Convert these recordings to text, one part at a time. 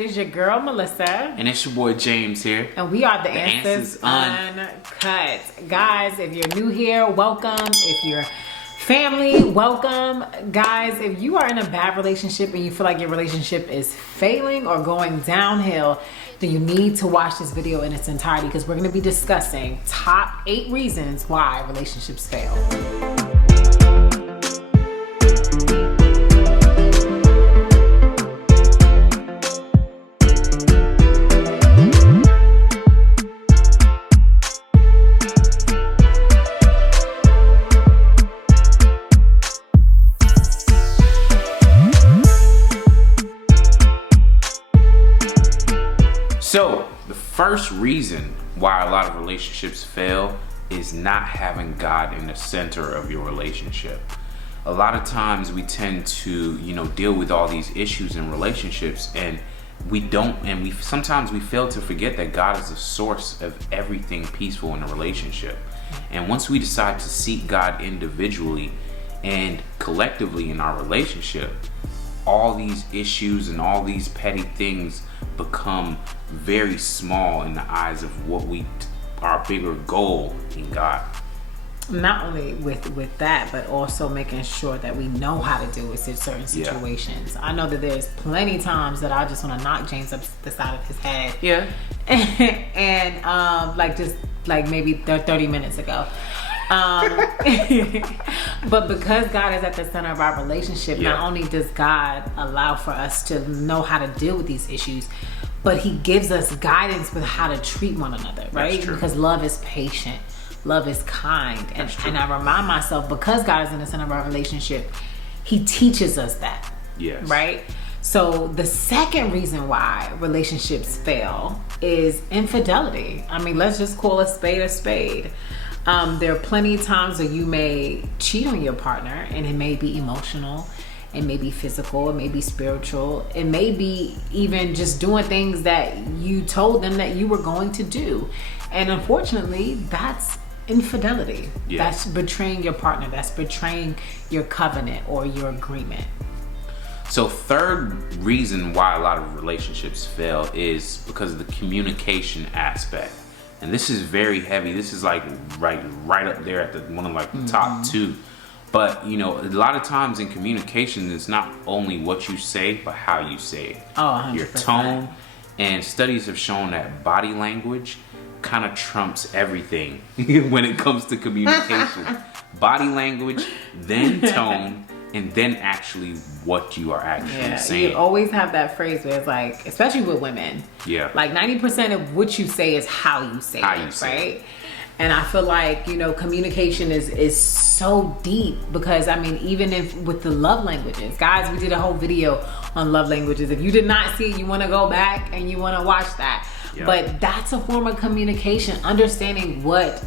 It's your girl Melissa, and it's your boy James here, and we are the Answers Uncut. Guys, if you're new here, welcome. If you're family, welcome. Guys, if you are in a bad relationship and you feel like your relationship is failing or going downhill, then you need to watch this video in its entirety, because we're going to be discussing top 8 reasons why relationships fail. So, the first reason why a lot of relationships fail is not having God in the center of your relationship. A lot of times we tend to, deal with all these issues in relationships, and sometimes we fail to forget that God is the source of everything peaceful in a relationship. And once we decide to seek God individually and collectively in our relationship, all these issues and all these petty things become very small in the eyes of our bigger goal in God. Not only with that, but also making sure that we know how to deal with certain situations. I know that there's plenty times that I just want to knock James up the side of his head. Yeah. and maybe 30 minutes ago. But because God is at the center of our relationship, not only does God allow for us to know how to deal with these issues, but he gives us guidance with how to treat one another, right? Because love is patient, love is kind. And I remind myself, because God is in the center of our relationship, he teaches us that. Yes. Right? So the second reason why relationships fail is infidelity. I mean, let's just call a spade a spade. There are plenty of times where you may cheat on your partner, and it may be emotional, it may be physical, it may be spiritual, it may be even just doing things that you told them that you were going to do. And unfortunately, that's infidelity. That's betraying your partner. That's betraying your covenant or your agreement. So third reason why a lot of relationships fail is because of the communication aspect. And this is very heavy. This is like right up there at the top 2. But a lot of times in communication, it's not only what you say, but how you say it. Oh, 100%. Your tone. And studies have shown that body language kind of trumps everything when it comes to communication. Body language, then tone, and then actually what you are actually saying. You always have that phrase where it's like, especially with women, like 90% of what you say is how you say it, right? And I feel like, communication is so deep, because I mean, even with the love languages, guys, we did a whole video on love languages. If you did not see it, you want to go back and you want to watch that. But that's a form of communication, understanding what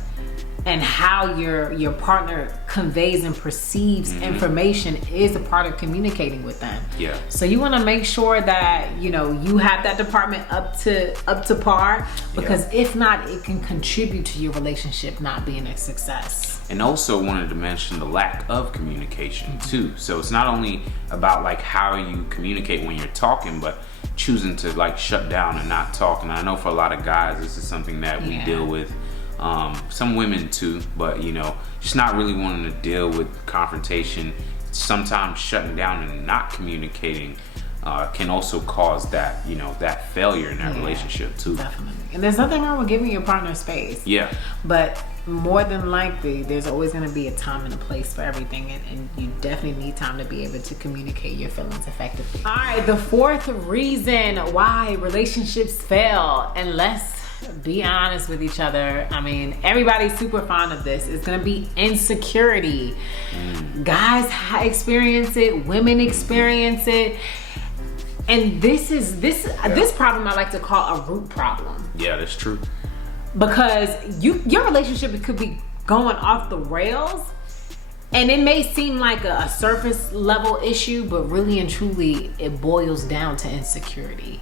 and how your partner conveys and perceives information is a part of communicating with them. So you want to make sure that you have that department up to par, because if not, it can contribute to your relationship not being a success. And also wanted to mention the lack of communication too. So it's not only about like how you communicate when you're talking, but choosing to shut down and not talk. And I know for a lot of guys, this is something that we deal with. Some women too, but just not really wanting to deal with confrontation. Sometimes shutting down and not communicating can also cause that that failure in that relationship too. Definitely. And there's nothing wrong with giving your partner space. But more than likely, there's always going to be a time and a place for everything, and you definitely need time to be able to communicate your feelings effectively. All right, the fourth reason why relationships fail, and let's be honest with each other, I mean, everybody's super fond of this, is going to be insecurity. Guys experience it, women experience it, and this problem I like to call a root problem. Yeah, that's true. Because your relationship could be going off the rails, and it may seem like a surface level issue, but really and truly it boils down to insecurity.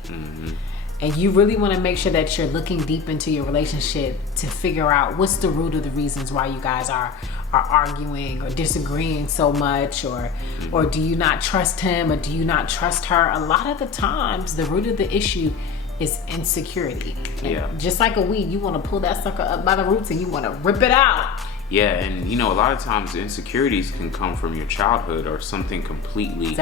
and you really want to make sure that you're looking deep into your relationship to figure out what's the root of the reasons why you guys are arguing or disagreeing so much, or do you not trust him or do you not trust her? A lot of the times the root of the issue is insecurity. And just like a weed, you want to pull that sucker up by the roots and you want to rip it out. Yeah, and you know, a lot of times insecurities can come from your childhood or something completely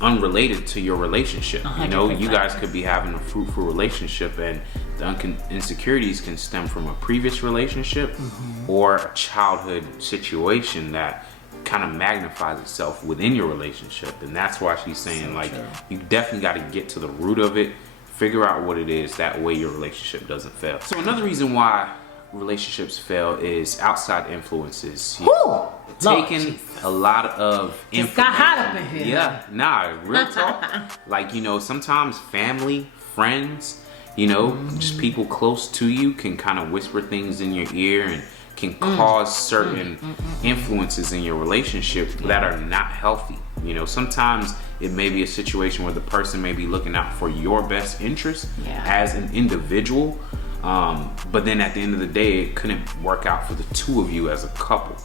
unrelated to your relationship. 100%. You know, you guys could be having a fruitful relationship and the insecurities can stem from a previous relationship or a childhood situation that kind of magnifies itself within your relationship. And that's why she's saying, you definitely got to get to the root of it, figure out what it is, that way your relationship doesn't fail. So another reason why relationships fail is outside influences. Taking a lot of influence. It's got hot up in here. Yeah, nah, real talk. Like, you know, sometimes family, friends, you know, just people close to you can kind of whisper things in your ear and can cause certain influences in your relationship that are not healthy. You know, sometimes it may be a situation where the person may be looking out for your best interest as an individual. But then at the end of the day, it couldn't work out for the two of you as a couple.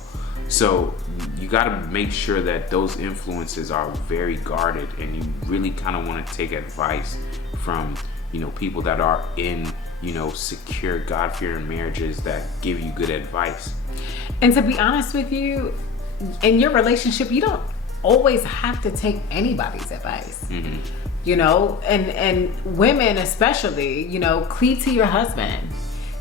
So you got to make sure that those influences are very guarded, and you really kind of want to take advice from, you know, people that are in, you know, secure, God-fearing marriages that give you good advice. And to be honest with you, in your relationship, you don't always have to take anybody's advice. You know, and women especially, you know, cleave to your husband.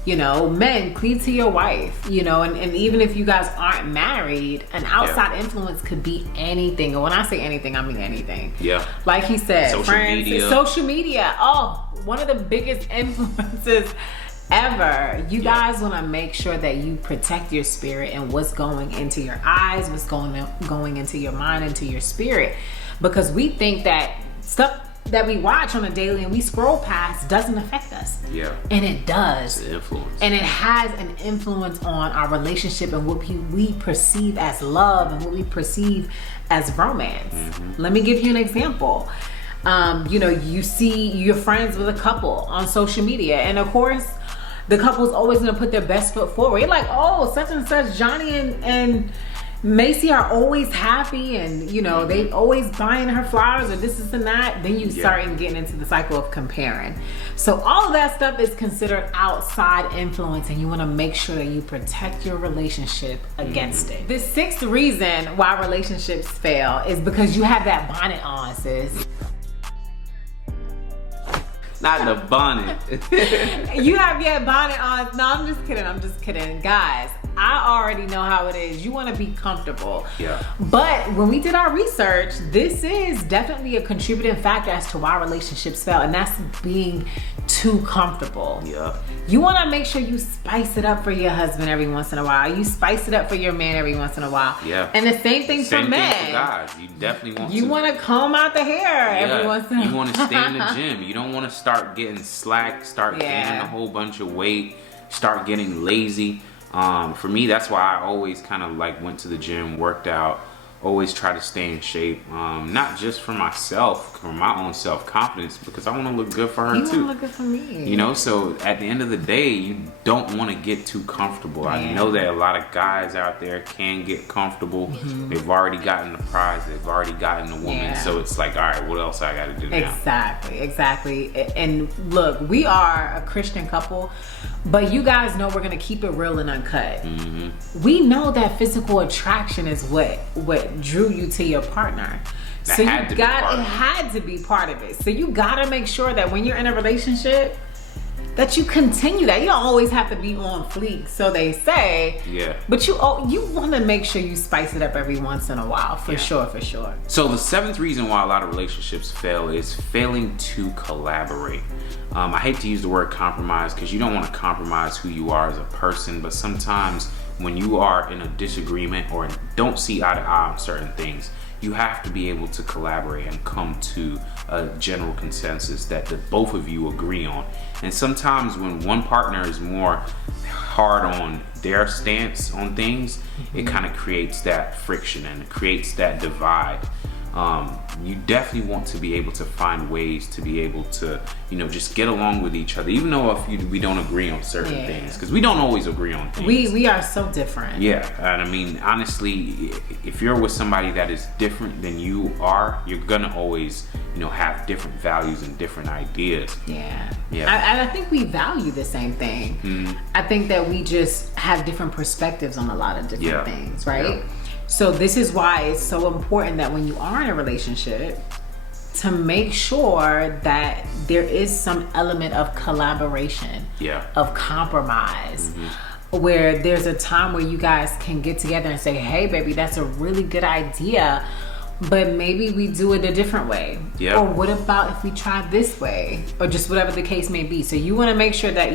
You know, men, cleave to your wife. You know, and even if you guys aren't married, an outside influence could be anything. And when I say anything, I mean anything. Yeah. Like he said, social media. Oh, one of the biggest influences ever. You guys want to make sure that you protect your spirit and what's going into your eyes, what's going into your mind, into your spirit, because we think that stuff that we watch on a daily and we scroll past doesn't affect us. And it does. It's an influence. And it has an influence on our relationship and what we perceive as love and what we perceive as romance. Let me give you an example. You know, you see your friends with a couple on social media, and of course the couple's always gonna put their best foot forward. You're like, oh, such and such, Johnny and Macy are always happy, and you know, they always buying her flowers or this and that. Then you start getting into the cycle of comparing. So all of that stuff is considered outside influence, and you want to make sure that you protect your relationship against it. The sixth reason why relationships fail is because you have that bonnet on, sis. Not the bonnet. You have your bonnet on. No, I'm just kidding. Guys, I already know how it is. You want to be comfortable. But when we did our research, this is definitely a contributing factor as to why relationships fail, and that's being too comfortable. You want to make sure you spice it up for your husband every once in a while. You spice it up for your man every once in a while. And the same thing for men. Same thing for guys. You definitely want You want to comb out the hair every once in a while. You want to stay in the gym. You don't want to start getting slack, start gaining a whole bunch of weight, start getting lazy. For me, that's why I always kind of like went to the gym, worked out, always try to stay in shape. Not just for myself, for my own self-confidence, because I want to look good for her too. You want to look good for me. You know, so at the end of the day, you don't want to get too comfortable. I know that a lot of guys out there can get comfortable. They've already gotten the prize. They've already gotten the woman. So it's like, all right, what else I got to do now? Exactly. And look, we are a Christian couple, but you guys know we're going to keep it real and uncut. We know that physical attraction is what drew you to your partner. So it had to be part of it. So you gotta make sure that when you're in a relationship that you continue that. You don't always have to be on fleek, so they say. But you want to make sure you spice it up every once in a while, for sure. So the seventh reason why a lot of relationships fail is failing to collaborate. I hate to use the word compromise because you don't want to compromise who you are as a person, but sometimes when you are in a disagreement or don't see eye to eye on certain things, you have to be able to collaborate and come to a general consensus that the both of you agree on. And sometimes when one partner is more hard on their stance on things, it kind of creates that friction and it creates that divide. you definitely want to be able to find ways to be able to, you know, just get along with each other, even though we don't agree on certain things, because we don't always agree on things. We are so different. Yeah, and I mean, honestly, if you're with somebody that is different than you are, you're gonna always, you know, have different values and different ideas. Yeah. Yeah. I think we value the same thing. Mm-hmm. I think that we just have different perspectives on a lot of different things, right? Yeah. So this is why it's so important that when you are in a relationship, to make sure that there is some element of collaboration, of compromise, where there's a time where you guys can get together and say, hey baby, that's a really good idea, but maybe we do it a different way. Or what about if we try this way? Or just whatever the case may be. So you want to make sure that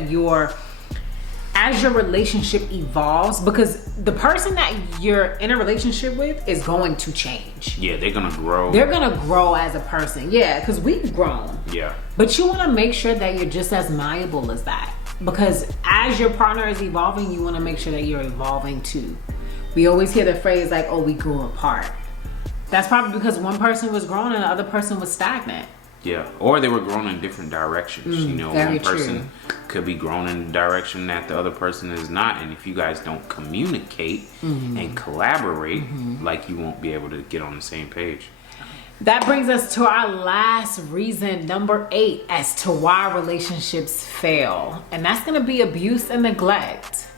as your relationship evolves, because the person that you're in a relationship with is going to change. Yeah, they're gonna grow. They're gonna grow as a person. Yeah, because we've grown. Yeah. But you want to make sure that you're just as malleable as that. Because as your partner is evolving, you want to make sure that you're evolving too. We always hear the phrase like, oh, we grew apart. That's probably because one person was growing and the other person was stagnant. Yeah, or they were grown in different directions. You know, one person could be grown in a direction that the other person is not. And if you guys don't communicate and collaborate, like, you won't be able to get on the same page. That brings us to our last reason, number 8, as to why relationships fail. And that's going to be abuse and neglect.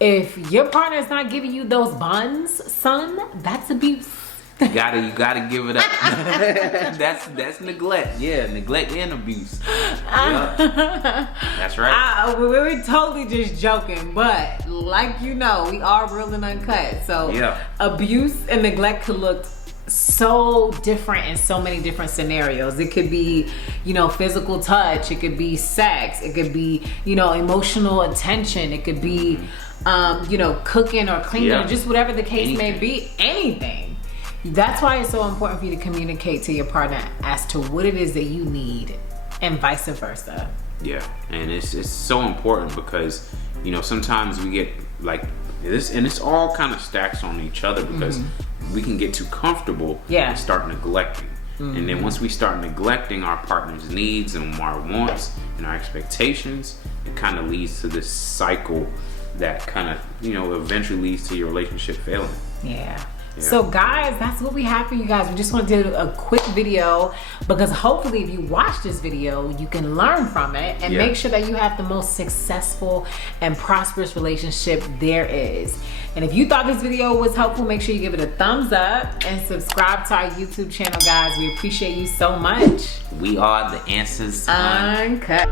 If your partner is not giving you those buns, son, that's abuse. You gotta give it up. That's neglect. Yeah, neglect and abuse. That's right. We were totally just joking, but like you know, we are real and uncut. So abuse and neglect could look so different in so many different scenarios. It could be, you know, physical touch. It could be sex. It could be, you know, emotional attention. It could be, you know, cooking or cleaning or just whatever the case may be. Anything. That's why it's so important for you to communicate to your partner as to what it is that you need, and vice versa. Yeah, and it's so important because, you know, sometimes we get like this, and it's all kind of stacks on each other because we can get too comfortable and start neglecting. And then once we start neglecting our partner's needs and our wants and our expectations, it kind of leads to this cycle that kind of, you know, eventually leads to your relationship failing. Yeah. So guys, that's what we have for you guys. We just want to do a quick video because hopefully if you watch this video, you can learn from it and make sure that you have the most successful and prosperous relationship there is. And if you thought this video was helpful, make sure you give it a thumbs up and subscribe to our YouTube channel, guys. We appreciate you so much. We are the Answers Uncut.